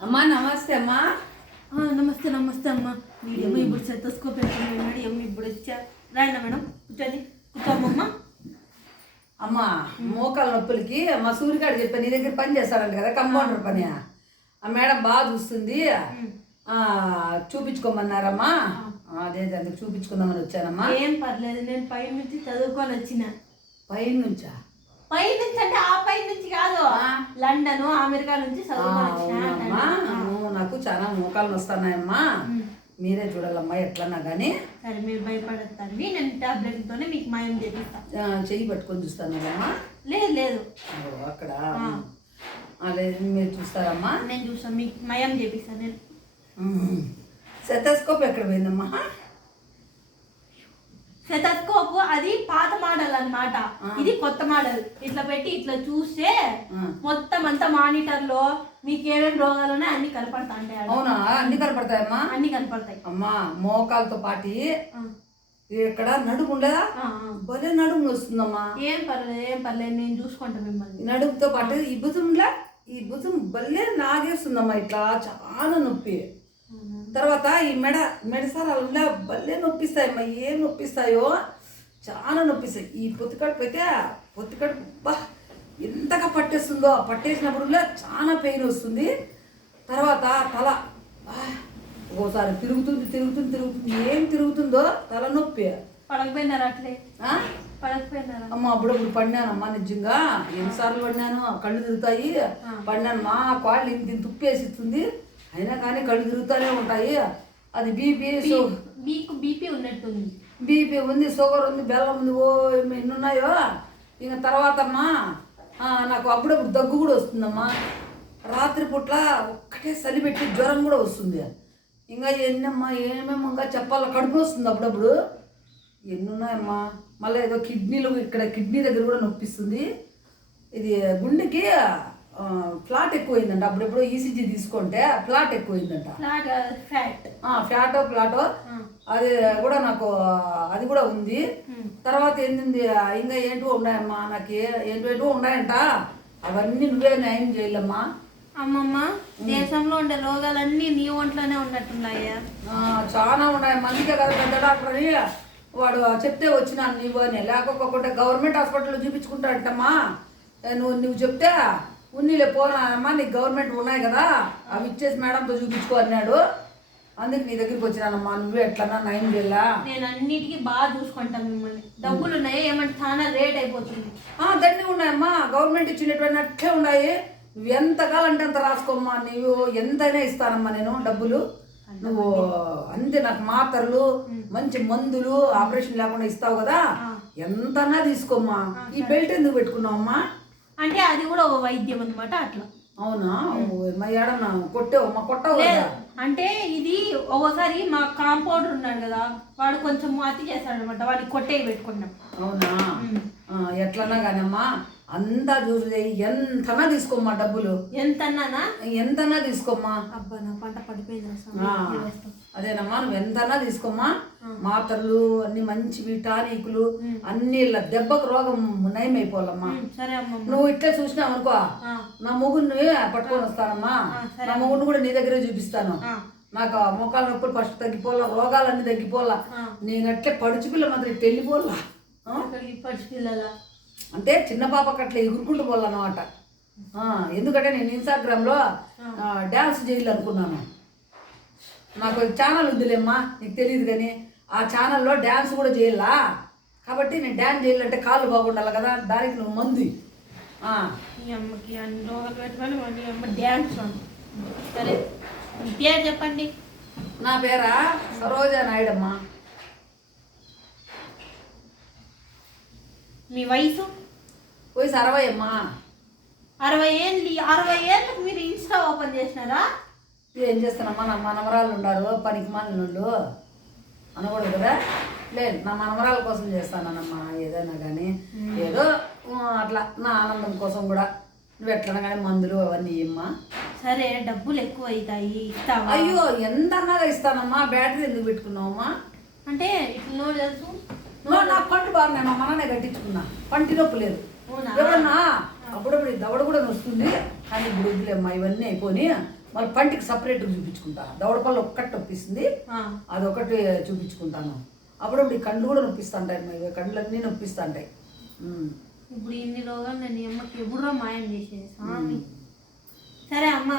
అమ్మా నమస్తే అమ్మా. నమస్తే నమస్తే అమ్మ. మీడియం ఇప్పుడు స్టెతస్కోప్ పెట్టండి మీడియం ఇప్పుడు వచ్చా. రండి మేడం. కూర్చోండి. కూర్చోమ్మా అమ్మా. మోకాల నొప్పులకి మా సూర్యగాడు చెప్పాను నీ దగ్గర పని చేస్తారంట కదా కంపౌండర్ పని ఆ మేడం బాగా చూస్తుంది. చూపించుకోమన్నారమ్మా. అదే అందుకు చూపించుకుందామని వచ్చానమ్మా. ఏం పర్లేదు నేను పై నుంచి చదువుకొని వచ్చిన. పై నుంచా? పై నుంచి అంటే ఆ పై నుంచి కాదు. లండన్ అమెరికా నుంచి అవును, నాకు చాలా మోకాలు వస్తున్నాయమ్మా. మీరే చూడాలమ్మా ఎట్లన్నా కానీ సరే మీరు భయపడతాండి నేను టాబ్లెట్ తోనే మీకు మాయం చేపిస్తా. ఆ, చెయ్యి పట్టుకొని చూస్తాను కదమ్మా లేదు. లేదు అక్కడ. లేదు మీరు చూస్తారమ్మా. నేను చూసాను మీకు మయం చేపిస్తాను నేను. సెటస్కోప్ ఎక్కడ పోయిందమ్మా? స్టెతస్కోప్ అది పాత మోడల్ అన్నమాట. ఇది కొత్త మోడల్. ఇట్లా పెట్టి ఇట్లా చూస్తే. మొత్తం అంతా మానిటర్లో మీకు ఏమేమి రోగాలు ఉన్నాయి అన్ని కనపడతా ఉంటాయి ఆడ. అవునా? అన్ని కనపడతాయమ్మా అన్ని కనపడతాయి. అమ్మా మోకాలతో పాటి. ఇక్కడ నడుము ఉండదా. భలే నడుము వస్తుందమ్మా ఏం పర్లేదు ఏం పర్లేదు నేను చూసుకుంటా మిమ్మల్ని. నడుముతో పాటు ఈ భుజంలా ఈ భుజం భలే లాగేస్తుందమ్మా ఇట్లా చాలా నొప్పి. తర్వాత ఈ మెడ మెడసారాలలో భలే నొప్పిస్తాయమ్మా. ఏం నొప్పిస్తాయో? చాలా నొప్పిస్తాయి. ఈ పొత్తికడుపు అయితే పొత్తికడుపు బా ఎంతగా పట్టేస్తుందో. పట్టేసినప్పుడు చాలా పెయిన్ వస్తుంది. తర్వాత తల ఒక్కోసారి తిరుగుతుంది తిరుగుతుంది తిరుగుతుంది. ఏం తిరుగుతుందో తల నొప్పి. పడకపోయినారా అట్లే? పడకపోయినారా? అమ్మ అప్పుడప్పుడు పడినానమ్మా నిజంగా. ఎన్నిసార్లు పడినాను? కళ్ళు తిరుగుతాయి. పడినాను. మా కాళ్ళు ఇంత ఇస్తుంది అయినా కానీ కళ్ళు తిరుగుతూనే ఉంటాయి. అది బీపీ మీకు బీపీ ఉన్నట్టుంది. బీపీ ఉంది షుగర్ ఉంది బెల్లం ఉంది ఓ ఏమి ఎన్ని ఉన్నాయో. ఇంకా తర్వాత అమ్మా ఆ, నాకు అప్పుడప్పుడు దగ్గు కూడా వస్తుందమ్మా. రాత్రిపూట్ల ఒక్కటే చలి పెట్టి జ్వరం కూడా వస్తుంది. ఇంకా ఎన్నమ్మా ఏమేమో ఇంకా చెప్పాలా కడుపు వస్తుంది అప్పుడప్పుడు. ఎన్ని ఉన్నాయమ్మా? మళ్ళీ ఏదో కిడ్నీలు ఇక్కడ కిడ్నీ దగ్గర కూడా నొప్పిస్తుంది. ఇది గుండెకి ఫ్లాట్ ఎక్కువైందంట. అప్పుడెప్పుడు ఈసీజీ తీసుకుంటే ఫ్లాట్ ఎక్కువైందంట. ఫ్లాట్ ఫ్లాటో అది కూడా నాకు అది కూడా ఉంది. తర్వాత ఏంది ఇంకా ఏంటో ఉన్నాయమ్మా నాకు ఏంటో ఉన్నాయంట. అవన్నీ నువ్వే న్యాయం చేయాలమ్మా. అమ్మమ్మ దేశంలో ఉండే రోగాలన్నీ నీ ఒంట్లోనే ఉన్నట్టున్నాయా. చాలా ఉన్నాయమ్మా. అందుకే కదా పెద్ద డాక్టర్ అని వాడు చెప్తే వచ్చినాను నీవు అని. లేకపోతే గవర్నమెంట్ హాస్పిటల్లో చూపించుకుంటాడటమ్మా. ఏ, నువ్వు నువ్వు చెప్తే ఉన్నీలే పోనామ్మా నీకు గవర్నమెంట్ ఉన్నాయి కదా అవి ఇచ్చేసి మేడంతో చూపించుకో అన్నాడు. అందుకు నీ దగ్గరికి వచ్చినానమ్మా నువ్వే ఎట్లన్నా నయం చేయాలా? నేను అన్నిటికీ బాగా చూసుకుంటాను మిమ్మల్ని. డబ్బులు ఉన్నాయి ఏమంటే చాలా రేట్ అయిపోతుంది. ఆ, దండి ఉన్నాయమ్మా గవర్నమెంట్ ఇచ్చినటువంటి అట్లే ఉన్నాయి. నువ్వు ఎంత కావాలంటే అంత రాసుకోమ్మా నీవు ఎంతైనా ఇస్తానమ్మా నేను డబ్బులు. నువ్వు అంతే నాకు మాత్రలు మంచి మందులు ఆపరేషన్ లేకుండా ఇస్తావు కదా ఎంతనా తీసుకోమ్మా. ఈ బెల్ట్ ఎందుకు పెట్టుకున్నావమ్మా అంటే అది కూడా ఒక వైద్యం అనమాట అట్లా. అవునా? మా ఏడన్నా కొట్టావు? మా కొట్టావు అంటే ఇది ఒక్కోసారి మా కాంపౌండర్ ఉన్నాడు కదా వాడు కొంచెం అతి చేస్తాడు అనమాట వాడికి కొట్టేవి పెట్టుకున్నాం. అవునా? ఎట్లన్నా కానమ్మా అంతా చూసి ఎంతనా తీసుకోమ్మా డబ్బులు. ఎంతన్నానా? ఎంతనా తీసుకోమ్మా. అబ్బా నా పంట పడిపోయింది అదేనమ్మా నువ్వు ఎంతనా తీసుకోమ్మా. మాత్రలు అన్ని మంచివి టానికులు అన్ని దెబ్బకు రోగం నయమైపోవాలమ్మా. నువ్వు ఇట్లా చూసినావు అనుకో. నా మొగుడిని పట్టుకొని వస్తానమ్మా. నా మొగుడిని కూడా నీ దగ్గరే చూపిస్తాను. నాకు ఆ మోకాల నొప్పులు ఫస్ట్ తగ్గిపోలా రోగాలన్నీ తగ్గిపోలా నేను అట్లే పడుచు పిల్ల మాత్రం వెళ్ళిపోలా అంటే చిన్న పాపకి అట్లా ఎగురుకుంటూ పోవాలన్నమాట. ఎందుకంటే నేను ఇన్స్టాగ్రామ్లో డ్యాన్స్ చేయాలనుకున్నాను. నాకు ఛానల్ ఉందిలేమ్మా నీకు తెలియదు కానీ ఆ ఛానల్లో డ్యాన్స్ కూడా చేయాలా? కాబట్టి నేను డ్యాన్స్ చేయాలంటే కాళ్ళు బాగుండాలి కదా దానికి నువ్వు మంది అమ్మకి అన్ని రోగాలు పెట్టుకొని మళ్ళీ అమ్మ డ్యాన్స్ సరే మీ పేరు చెప్పండి. నా పేరా? సరోజా నాయుడమ్మా. మీ వయసు? వయసు అరవై అమ్మా. అరవై ఏళ్ళు అరవై ఏళ్ళకి మీరు ఇన్స్టా ఓపెన్ చేసినారా? ఏం చేస్తానమ్మా? నా మనమరాలు ఉన్నారు పనికి మాలినోళ్ళు అనకూడదు కదా? లేదు నా మనమరాల కోసం చేస్తానమ్మా ఏదైనా కానీ ఏదో అట్లా నా ఆనందం కోసం కూడా. నువ్వు ఎట్లన్నా కానీ మందులు అవన్నీ ఇమ్మా సరే డబ్బులు ఎక్కువ అవుతాయి ఇస్తావా? అయ్యో ఎంత అన్నగా ఇస్తానమ్మా? బ్యాటరీ ఎందుకు పెట్టుకున్నావమ్మా? అంటే ఇట్లా తెలుసు? నువ్వు నా పంట బాగున్నాయి మా మననే కట్టించుకున్నా. పంటి నొప్పి లేదు? ఎవరన్నా? అప్పుడప్పుడు దవడ కూడా వస్తుంది కానీ ఇప్పుడు ఇవన్నీ అయిపోయి మళ్ళీ పంటికి సపరేట్గా చూపించుకుంటా. దవడపల్లి ఒక్కటి నొప్పిస్తుంది. అదొకటి చూపించుకుంటాను. అప్పుడప్పుడు ఈ కళ్ళు కూడా నొప్పిస్తుంటాయి మా ఇవి. కళ్ళన్నీ నొప్పిస్తుంటాయి. ఇప్పుడు ఇన్ని రోగాలు నేను అమ్మకి ఎప్పుడో మాయం చేసేది? స్వామి. సరే అమ్మ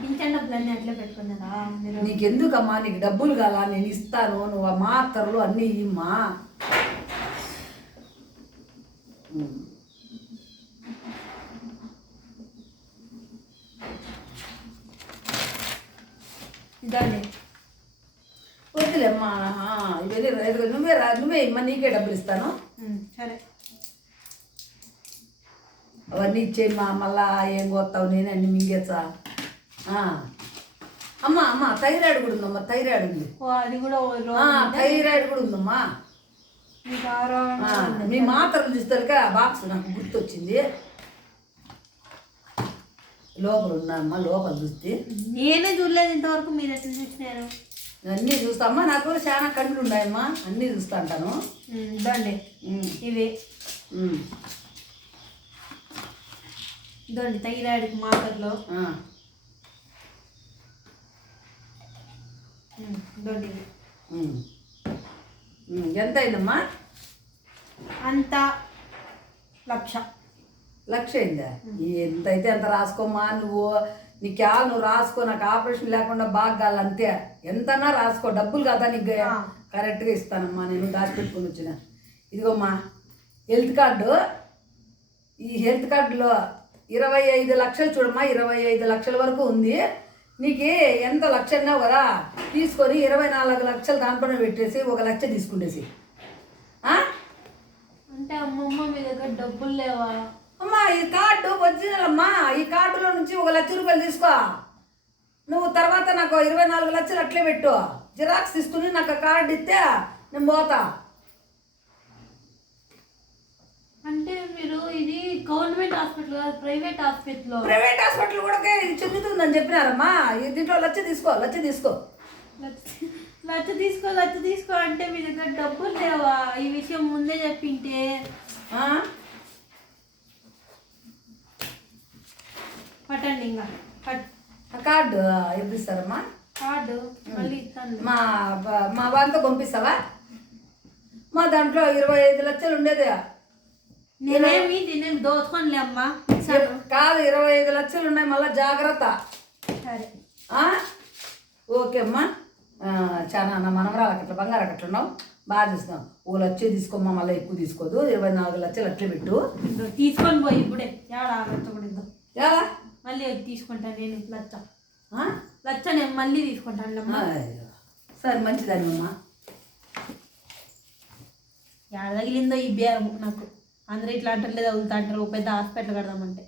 పింఛన్ డబ్బులు అన్నీ అట్లే పెట్టుకున్నారా నీకెందుకమ్మా? నీకు డబ్బులు కాలా నేను ఇస్తాను. నువ్వు మాత్రలు అన్నీ ఇమ్మా ఉమ్. ఇదండి వద్దులేమ్మా ఆ, ఇవన్నీ రైతులు నువ్వే ఇమ్మా నీకే డబ్బులు ఇస్తాను. సరే. అవన్నీ ఇచ్చేయమ్మా మళ్ళా ఏం కోస్తావు నేను అన్ని మింగేచ్చా ఆ. అమ్మా అమ్మ థైరాయిడ్ కూడా ఉందమ్మా థైరాయిడ్ ఉంది. అది కూడా థైరాయిడ్ కూడా ఉందమ్మా. మీ మాత్రలు చూస్తారుగా బాక్స్ నాకు గుర్తొచ్చింది. లోపల ఉన్నామ్మా లోపల చూస్తే. నేనే చూడలేదు ఇంతవరకు మీరు ఎట్లా చూసినారు? అన్నీ చూస్తామ్మా నాకు చాలా కళ్ళు ఉన్నాయమ్మా. అన్నీ చూస్తా అంటాను. ఇదండి ఇవి. ఇదండి థైరాయిడ్కి మాటల్లో ఇదండి ఎంత అయిందమ్మా? అంతా లక్ష. లక్ష అయిందా? ఎంత అయితే అంత రాసుకోమ్మా నువ్వు? నీ క్యాల్ నువ్వు రాసుకో నాకు ఆపరేషన్ లేకుండా బాగా కావాలి అంతే. ఎంతనా రాసుకో డబ్బులు కదా నీకు. కరెక్ట్గా ఇస్తానమ్మా నేను దాచిపెట్టుకొని వచ్చిన. ఇదిగోమ్మా హెల్త్ కార్డు ఈ హెల్త్ కార్డులో ఇరవై ఐదు లక్షలు చూడమ్మా ఇరవై ఐదు లక్షల వరకు ఉంది. నీకు ఎంత లక్ష అన్నావు కదా తీసుకొని ఇరవై నాలుగు లక్షలు దాంట్లోనే పెట్టేసి ఒక లక్ష తీసుకుంటేసి? అంటే అమ్మమ్మ మీ దగ్గర డబ్బులు లేవా? ఈ కార్డు ఒరిజినల్ అమ్మా ఈ కార్డులో నుంచి ఒక లక్ష రూపాయలు తీసుకో. నువ్వు తర్వాత నాకు ఇరవై నాలుగు లక్షలు అట్లే పెట్టు. జిరాక్స్ తీసుకుని నాకు కార్డు ఇస్తే నేను పోతా. అంటే మీరు ఇది గవర్నమెంట్ హాస్పిటల్ కాదు ప్రైవేట్ హాస్పిటల్ ప్రైవేట్ హాస్పిటల్ కూడా ఇది చెందుతుందని చెప్పినారమ్మా. ఈ దీంట్లో లక్ష తీసుకో లక్ష తీసుకో. లచ్చ తీసుకో లచ్చ తీసుకో అంటే మీ దగ్గర డబ్బులు లేవా? ఈ విషయం ముందే చెప్పింటే. పట్టండి ఇంకా కార్డు ఎప్పుడు ఇస్తారమ్మా కార్డు మళ్ళీ ఇస్తాను. మా మా వారితో పంపిస్తావా? మా దాంట్లో ఇరవై ఐదు లక్షలు ఉండేది. నేనేమి నేను దోచుకోనిలే అమ్మా. కాదు ఇరవై ఐదు లక్షలు ఉన్నాయి మళ్ళీ జాగ్రత్త. సరే? ఓకే అమ్మా. చాలా నా మనవరాలు అట్లా బంగారు అట్లా ఉన్నావు. బాగా చూస్తున్నాం ఓ లక్ష తీసుకోమ్మా మళ్ళీ ఎక్కువ తీసుకోదు. ఇరవై నాలుగు లక్షలు అట్లే పెట్టు. తీసుకొని పోయి ఇప్పుడే ఏడ ఆగచ్చకూడదు ఎలా మళ్ళీ వచ్చి తీసుకుంటాను నేను లచ్చ. ఆ? లచ్చ నేను మళ్ళీ తీసుకుంటాను. సరే మంచిదని అమ్మా. ఎడ తగిలిందో ఈ బేరం నాకు. అందరూ ఇట్లా అంటారు లేదా వదులుతా అంటారు పెద్ద హాస్పిటల్ కడదామంటే.